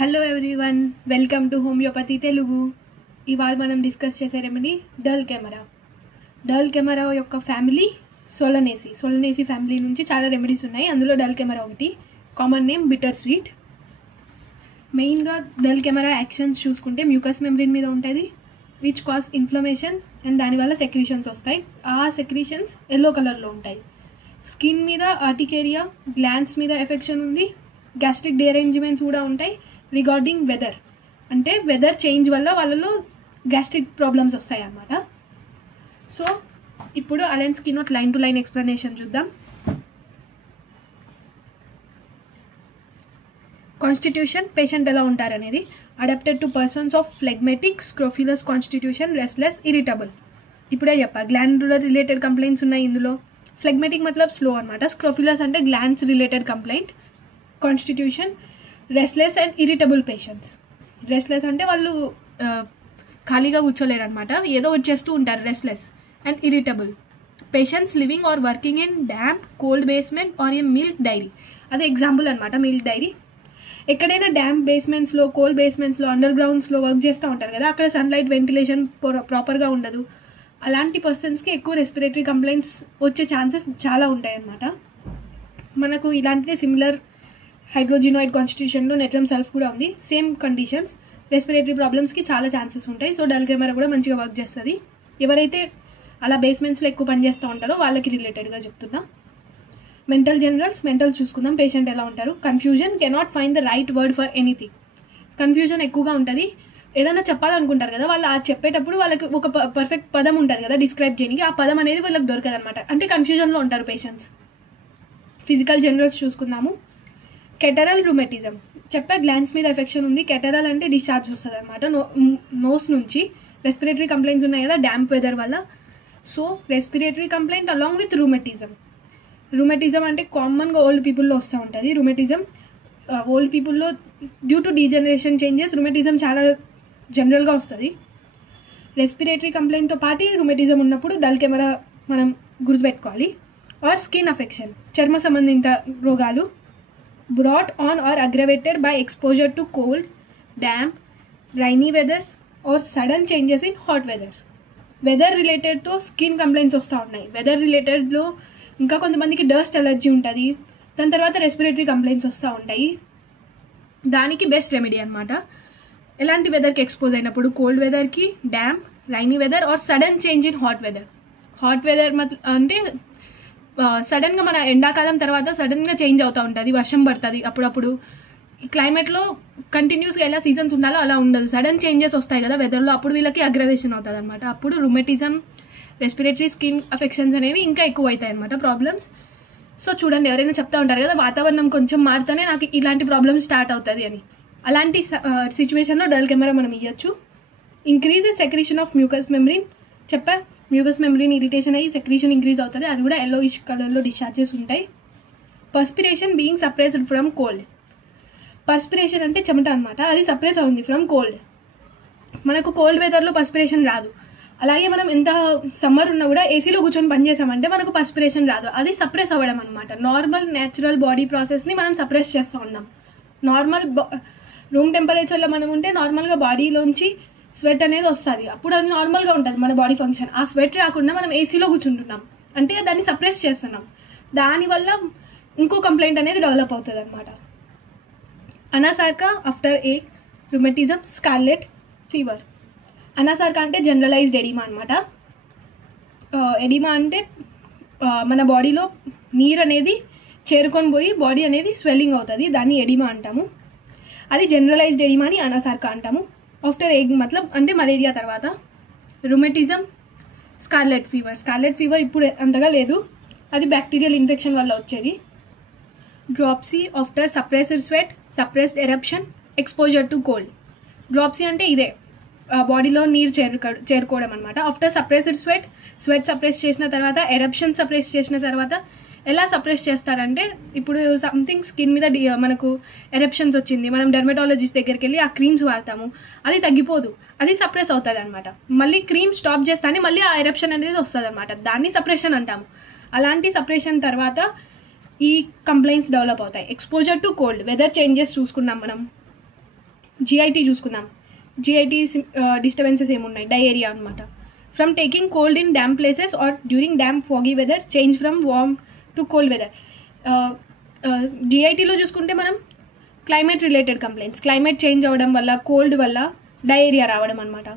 Hello everyone, welcome to homeopathy Telugu. ఇవాళ మనం discuss చేసే remedy dull camera. Dull camera యొక్క ఫ్యామిలీ సోలనేసి ఫ్యామిలీ నుంచి చాలా రెమెడీస్ ఉన్నాయి. అందులో డల్ కెమెరా ఒకటి. Common name bitter sweet. మెయిన్గా డల్ కెమెరా యాక్షన్స్ చూసుకుంటే మ్యూకస్ మెంబ్రేన్ మీద ఉంటుంది, విచ్ కాజ్ ఇన్ఫ్లమేషన్ అండ్ దానివల్ల సెక్రీషన్స్ వస్తాయి. ఆ సెక్రీషన్స్ ఎల్లో కలర్లో ఉంటాయి. స్కిన్ మీద ఆర్టికేరియా, గ్లాండ్స్ మీద ఎఫెక్షన్ ఉంది, గ్యాస్ట్రిక్ డిఅరేంజ్మెంట్స్ కూడా ఉంటాయి. రిగార్డింగ్ వెదర్ అంటే వెదర్ చేంజ్ వల్ల వాళ్ళలో గ్యాస్ట్రిక్ ప్రాబ్లమ్స్ వస్తాయి అన్నమాట. సో ఇప్పుడు Allen's keynote line to line explanation చూద్దాం. కాన్స్టిట్యూషన్ పేషెంట్ ఎలా ఉంటారనేది. Adapted to persons of phlegmatic, scrofulous constitution, restless, irritable. ఇప్పుడే చెప్పా గ్లాండులర్ రిలేటెడ్ కంప్లైంట్స్ ఉన్నాయి ఇందులో. ఫ్లెగ్మెటిక్ మతలబ్ స్లో అనమాట. స్క్రోఫ్యులస్ అంటే glands related complaint. Constitution restless and irritable patients. Restless అంటే వాళ్ళు ఖాళీగా కూర్చోలేరు అనమాట, ఏదో వచ్చేస్తూ ఉంటారు. Restless and irritable patients living or working in damp, cold basement or a milk dairy. అదే ఎగ్జాంపుల్ అనమాట మిల్క్ డైరీ. ఎక్కడైనా డ్యాంప్ బేస్మెంట్స్లో, కోల్డ్ బేస్మెంట్స్లో, అండర్ గ్రౌండ్స్లో వర్క్ చేస్తూ ఉంటారు కదా, అక్కడ సన్లైట్ వెంటిలేషన్ ప్రాపర్గా ఉండదు. అలాంటి పర్సన్స్కి ఎక్కువ రెస్పిరేటరీ కంప్లైంట్స్ వచ్చే ఛాన్సెస్ చాలా ఉంటాయి అన్నమాట. మనకు ఇలాంటిదే సిమిలర్ హైడ్రోజినాయిడ్ కాన్స్టిట్యూషన్లో నెట్రమ్ సల్ఫ్ కూడా ఉంది. సేమ్ కండిషన్స్, రెస్పిరేటరీ ప్రాబ్లమ్స్కి చాలా ఛాన్సెస్ ఉంటాయి. సో డల్ కెమెరా కూడా మంచిగా వర్క్ చేస్తుంది. ఎవరైతే అలా బేస్మెంట్స్లో ఎక్కువ పనిచేస్తూ ఉంటారో వాళ్ళకి రిలేటెడ్గా చెప్తున్నా. Mental generals. మెంటల్ చూసుకుందాం. పేషెంట్ ఎలా ఉంటారు. Confusion, cannot find the right word for anything. Confusion ఎక్కువగా ఉంటుంది. ఏదైనా చెప్పాలనుకుంటారు కదా, వాళ్ళు ఆ చెప్పేటప్పుడు వాళ్ళకి ఒక పర్ఫెక్ట్ పదం ఉంటుంది కదా డిస్క్రైబ్ చేయడానికి, ఆ పదం అనేది వాళ్ళకి దొరకదు అనమాట. అంటే కన్ఫ్యూజన్లో ఉంటారు పేషెంట్స్. ఫిజికల్ జనరల్స్ చూసుకుందాము. కెటరల్ రుమెటిజం. చెప్పే గ్లాండ్స్ మీద ఎఫెక్షన్ ఉంది. కెటరల్ అంటే డిశ్చార్జ్ వస్తుంది అనమాట నోస్ నుంచి. రెస్పిరేటరీ కంప్లైంట్స్ ఉన్నాయి కదా డ్యాంప్ వెదర్ వల్ల. So respiratory complaint along with rheumatism. Rheumatism అంటే కామన్గా ఓల్డ్ పీపుల్లో వస్తూ ఉంటుంది. రుమెటిజం ఓల్డ్ పీపుల్లో due to degeneration changes rheumatism చాలా జనరల్గా వస్తుంది. రెస్పిరేటరీ కంప్లైంట్తో పాటు రుమెటిజం ఉన్నప్పుడు డల్ కెమెరా మనం గుర్తుపెట్టుకోవాలి. ఆర్ స్కిన్ అఫెక్షన్, చర్మ సంబంధిత రోగాలు. brought on or aggravated by exposure to cold, damp, rainy weather or sudden changes in hot weather. Weather రిలేటెడ్తో స్కిన్ కంప్లైంట్స్ వస్తూ ఉన్నాయి. వెదర్ రిలేటెడ్లో ఇంకా కొంతమందికి డస్ట్ ఎలర్జీ ఉంటుంది. దాని తర్వాత రెస్పిరేటరీ కంప్లైంట్స్ వస్తూ ఉంటాయి. దానికి బెస్ట్ రెమెడీ అనమాట. ఎలాంటి వెదర్కి ఎక్స్పోజ్ అయినప్పుడు, కోల్డ్ వెదర్కి, damp, rainy weather or sudden change in hot weather. Hot weather అంటే సడన్గా మన ఎండాకాలం తర్వాత సడన్గా చేంజ్ అవుతూ ఉంటుంది. వర్షం పడుతుంది అప్పుడప్పుడు. ఈ క్లైమేట్లో కంటిన్యూస్గా ఎలా సీజన్స్ ఉండాలో అలా ఉండదు. సడన్ చేంజెస్ వస్తాయి కదా వెదర్లో, అప్పుడు వీళ్ళకి అగ్రవేషన్ అవుతుంది అనమాట. అప్పుడు రుమెటిజం, రెస్పిరేటరీ, స్కిన్ అఫెక్షన్స్ అనేవి ఇంకా ఎక్కువ అవుతాయి అనమాట ప్రాబ్లమ్స్. సో చూడండి, ఎవరైనా చెప్తా ఉంటారు కదా వాతావరణం కొంచెం మారితేనే నాకు ఇలాంటి ప్రాబ్లమ్స్ స్టార్ట్ అవుతుంది అని. అలాంటి సిచ్యువేషన్లో డల్ కెమెరా మనం ఇవ్వచ్చు. Increase secretion of mucus membrane. చెప్పా మ్యూకస్ మెంబ్రేన్ ఇరిటేషన్ అయ్యి సెక్రీషన్ ఇంక్రీజ్ అవుతుంది. అది కూడా ఎల్లోయిష్ కలర్లో డిశ్చార్జెస్ ఉంటాయి. Perspiration being suppressed from cold. Perspiration అంటే చెమట అనమాట. అది సప్రెస్ అవుతుంది ఫ్రమ్ కోల్డ్. మనకు కోల్డ్ వెదర్లో పర్స్పిరేషన్ రాదు. అలాగే మనం ఎంత సమ్మర్ ఉన్నా కూడా ఏసీలో కూర్చొని పని చేసామంటే మనకు పర్స్పిరేషన్ రాదు. అది సప్రెస్ అవ్వడం అనమాట. నార్మల్ న్యాచురల్ బాడీ ప్రాసెస్ని మనం సప్రెస్ చేస్తూ ఉన్నాం. నార్మల్ రూమ్ టెంపరేచర్లో మనం ఉంటే నార్మల్గా బాడీలోంచి స్వెట్ అనేది వస్తుంది. అప్పుడు అది నార్మల్గా ఉంటుంది మన బాడీ ఫంక్షన్. ఆ స్వెట్ రాకుండా మనం ఏసీలో కూర్చుంటున్నాం అంటే దాన్ని సప్రెస్ చేస్తున్నాం. దానివల్ల ఇంకో కంప్లైంట్ అనేది డెవలప్ అవుతుంది అనమాట. అనాసార్కా ఆఫ్టర్ ఏక్, రుమెటిజం, స్కార్లెట్ ఫీవర్. అనాసార్కా అంటే జనరలైజ్డ్ ఎడిమా అనమాట. ఎడిమా అంటే మన బాడీలో నీరు అనేది చేరుకొని పోయి బాడీ అనేది స్వెల్లింగ్ అవుతుంది. దాన్ని ఎడిమా అంటాము. అది జనరలైజ్డ్ ఎడిమా అని అనాసార్కా అంటాము. ఆఫ్టర్ ఎగ్ మతలబ్ అంటే మలేరియా తర్వాత. రుమెటిజం, స్కార్లెట్ ఫీవర్. స్కార్లెట్ ఫీవర్ ఇప్పుడు అంతగా లేదు, అది బ్యాక్టీరియల్ ఇన్ఫెక్షన్ వల్ల వచ్చేది. Dropsy after suppressed sweat, suppressed eruption, exposure to cold. Dropsy అంటే ఇదే బాడీలో నీరు చేరుకోవడం అనమాట. ఆఫ్టర్ సప్రెస్డ్ స్వెట్ సప్రెస్ చేసిన తర్వాత, ఎరప్షన్ సప్రెస్ చేసిన తర్వాత ఎలా సప్రెస్ చేస్తారంటే, ఇప్పుడు సంథింగ్ స్కిన్ మీద మనకు ఎరప్షన్స్ వచ్చింది, మనం డెర్మటాలజిస్ట్ దగ్గరికి వెళ్ళి ఆ క్రీమ్స్ వాడతాము, అది తగ్గిపోదు, అది సప్రెస్ అవుతుంది అనమాట. మళ్ళీ క్రీమ్ స్టాప్ చేస్తానే మళ్ళీ ఆ ఎరప్షన్ అనేది వస్తుంది అనమాట. దాన్ని సప్రెషన్ అంటాము. అలాంటి సప్రెషన్ తర్వాత ఈ కంప్లైంట్స్ డెవలప్ అవుతాయి. Exposure to cold, weather changes చూసుకున్నాం మనం. జిఐటీ చూసుకుందాం. జిఐటీ డిస్టర్బెన్సెస్ ఏమున్నాయి, డయేరియా అనమాట. From taking cold in damp places or during damp foggy weather, change from warm to cold weather. జిఐటీలో చూసుకుంటే మనం climate related complaints, climate change అవ్వడం వల్ల, కోల్డ్ వల్ల డయేరియా రావడం అనమాట.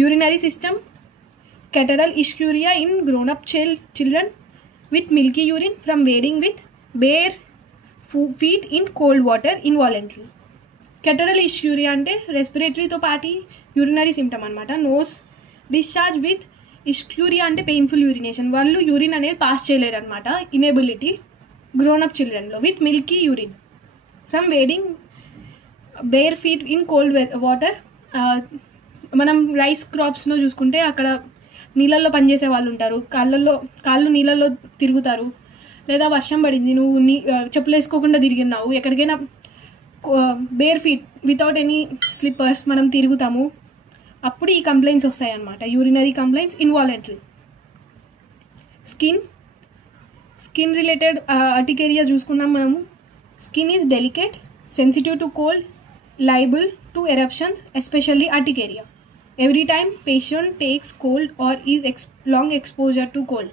Urinary system, catarrhal ischemia in grown-up children with milky urine from wading with bare feet in cold water involuntary. Catarrhal ischemia అంటే రెస్పిరేటరీతో పాటి యూరినరీ సిమ్టమ్ అనమాట. నోస్ డిశ్చార్జ్ విత్ ఇస్క్యూరియా అంటే పెయిన్ఫుల్ యూరినేషన్, వాళ్ళు urine అనేది pass చేయలేరు అనమాట. Inability grown up చిల్డ్రన్లో. With milky urine from wading bare feet in cold water. మనం రైస్ క్రాప్స్లో చూసుకుంటే అక్కడ నీళ్ళల్లో పనిచేసే వాళ్ళు ఉంటారు, కాళ్ళు నీళ్ళల్లో తిరుగుతారు, లేదా వర్షం పడింది, నువ్వు చెప్పులు వేసుకోకుండా తిరిగినావు, ఎక్కడికైనా bare feet without any slippers మనం తిరుగుతాము, అప్పుడు ఈ కంప్లైంట్స్ వస్తాయి అన్నమాట. Urinary complaints, involuntary. Skin related urticaria చూసుకున్నాం మనము. Skin is delicate, sensitive to cold, liable to eruptions, especially urticaria. Every time patient takes cold or is long exposure to cold.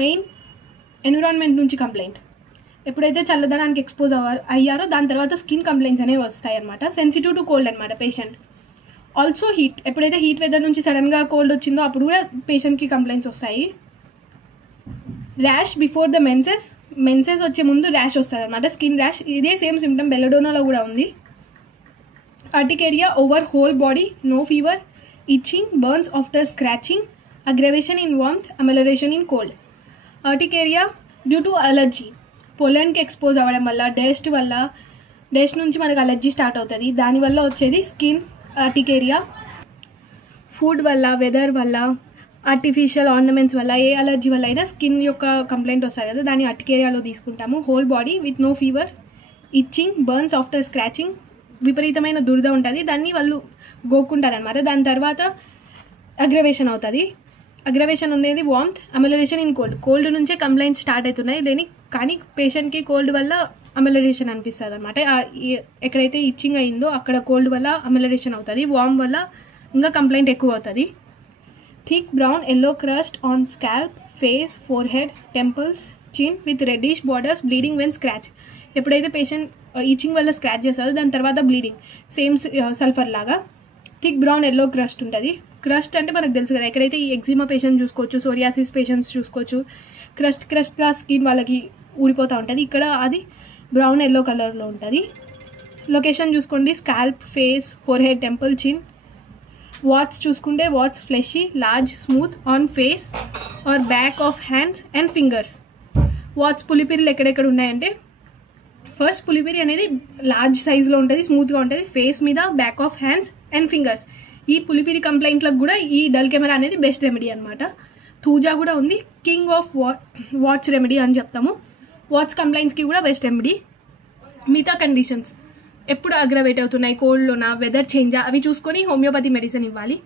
Main environment నుంచి complaint. ఎప్పుడైతే చల్లదనానికి expose అయ్యారో దాని తర్వాత skin complaints అనేవి వస్తాయి అనమాట. సెన్సిటివ్ టు కోల్డ్ అనమాట patient. Also heat, ఎప్పుడైతే హీట్ వెదర్ నుంచి సడన్గా కోల్డ్ వచ్చిందో అప్పుడు కూడా పేషెంట్కి కంప్లైంట్స్ వస్తాయి. ర్యాష్ బిఫోర్ ద మెన్సెస్ వచ్చే ముందు ర్యాష్ వస్తుంది అనమాట, స్కిన్ ర్యాష్. ఇదే సేమ్ సిమ్టమ్ బెల్లడోనాలో కూడా ఉంది. Urticaria over whole body, no fever, itching, burns after scratching, aggravation in warmth, amelioration in cold. Urticaria due to allergy, పొలన్కి ఎక్స్పోజ్ అవ్వడం వల్ల, డస్ట్ నుంచి మనకు అలర్జీ స్టార్ట్ అవుతుంది, దానివల్ల వచ్చేది స్కిన్ అర్టికేరియా. ఫుడ్ వల్ల, వెదర్ వల్ల, ఆర్టిఫిషియల్ ఆర్నమెంట్స్ వల్ల, ఏ అలర్జీ వల్ల అయినా స్కిన్ యొక్క కంప్లైంట్ వస్తుంది కదా, దాన్ని అర్టికేరియాలో తీసుకుంటాము. Whole body with no fever, itching, burns after scratching, విపరీతమైన దురద ఉంటుంది, దాన్ని వాళ్ళు గోక్కుంటారనమాట. దాని తర్వాత అగ్రవేషన్ అవుతుంది. అగ్రవేషన్ అనేది వార్మ్త్, అమెలరేషన్ ఇన్ కోల్డ్ నుంచే కంప్లైంట్స్ స్టార్ట్ అవుతున్నాయి, కానీ పేషెంట్కి కోల్డ్ వల్ల అమెలరేషన్ అనిపిస్తుంది అనమాట. ఎక్కడైతే ఇచ్చింగ్ అయిందో అక్కడ కోల్డ్ వల్ల అమెలరేషన్ అవుతుంది, వార్మ్ వల్ల ఇంకా కంప్లైంట్ ఎక్కువ అవుతుంది. Thick brown yellow crust on scalp, face, forehead, temples, chin with reddish borders, bleeding when scratch. ఎప్పుడైతే పేషెంట్ ఈచింగ్ వల్ల స్క్రాచ్ చేస్తారో దాని తర్వాత బ్లీడింగ్, సేమ్ సల్ఫర్ లాగా. థిక్ బ్రౌన్ ఎల్లో క్రస్ట్ ఉంటుంది. క్రస్ట్ అంటే మనకు తెలుసు కదా, ఎక్కడైతే ఈ ఎగ్జిమా పేషెంట్స్ చూసుకోవచ్చు, సోరియాసిస్ పేషెంట్స్ చూసుకోవచ్చు, క్రస్ట్గా స్కిన్ వాళ్ళకి ఊడిపోతూ ఉంటుంది, ఇక్కడ అది బ్రౌన్ ఎల్లో కలర్లో ఉంటుంది. లొకేషన్ చూసుకోండి, scalp, face, forehead, temple, chin. Warts చూసుకుంటే warts fleshy, large, smooth on face or back of hands and fingers. Warts పులిపిరిలు ఎక్కడెక్కడ ఉన్నాయంటే, ఫస్ట్ పులిపిరి అనేది లార్జ్ సైజులో ఉంటుంది, స్మూత్గా ఉంటుంది, ఫేస్ మీద, back of hands and fingers. ఈ పులిపిరి కంప్లైంట్లకు కూడా ఈ డల్ కెమెరా అనేది బెస్ట్ రెమెడీ అనమాట. థూజా కూడా ఉంది, కింగ్ ఆఫ్ వాట్స్ రెమెడీ అని చెప్తాము. వాట్స్ కంప్లైంట్స్కి కూడా బెస్ట్ రెమెడీ. మిగతా కండిషన్స్ ఎప్పుడు అగ్రవేట్ అవుతున్నాయి, కోల్డ్లోనా, వెదర్ చేంజా, అవి చూసుకొని హోమియోపతి మెడిసిన్ ఇవ్వాలి.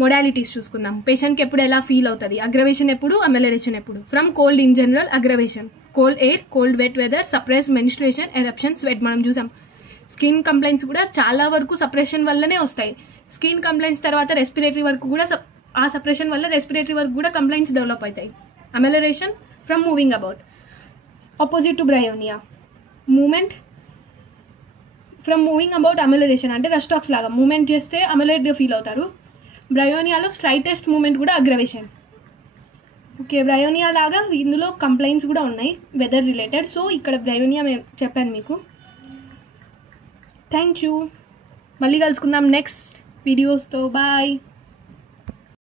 మొడాలిటీస్ చూసుకుందాం. పేషెంట్కి ఎప్పుడు ఎలా ఫీల్ అవుతుంది, అగ్రవేషన్ ఎప్పుడు, అమెలరేషన్ ఎప్పుడు. From cold in general, aggravation, cold air, cold wet weather, suppress menstruation, eruption, sweat మనం చూసాం. స్కిన్ కంప్లైంట్స్ కూడా చాలా వరకు సప్రెషన్ వల్లనే వస్తాయి. స్కిన్ కంప్లైంట్స్ తర్వాత రెస్పిరేటరీ వరకు కూడా, ఆ సప్రెషన్ వల్ల రెస్పిరేటరీ వరకు కూడా కంప్లైంట్స్ డెవలప్ అవుతాయి. Amelioration from moving about, opposite to bryonia. Movement from moving about, amelioration అంటే రస్టాక్స్ లాగా మూమెంట్ చేస్తే అమెలరేట్గా ఫీల్ అవుతారు. బ్రయోనియాలో స్లైటెస్ట్ మూమెంట్ కూడా అగ్రవేషన్. ఓకే, బ్రయోనియా లాగా ఇందులో కంప్లైంట్స్ కూడా ఉన్నాయి వెదర్ రిలేటెడ్. సో ఇక్కడ బ్రయోనియా చెప్పాను మీకు. Thank you. మళ్ళీ కలుసుకుందాం నెక్స్ట్ వీడియోస్తో. బాయ్.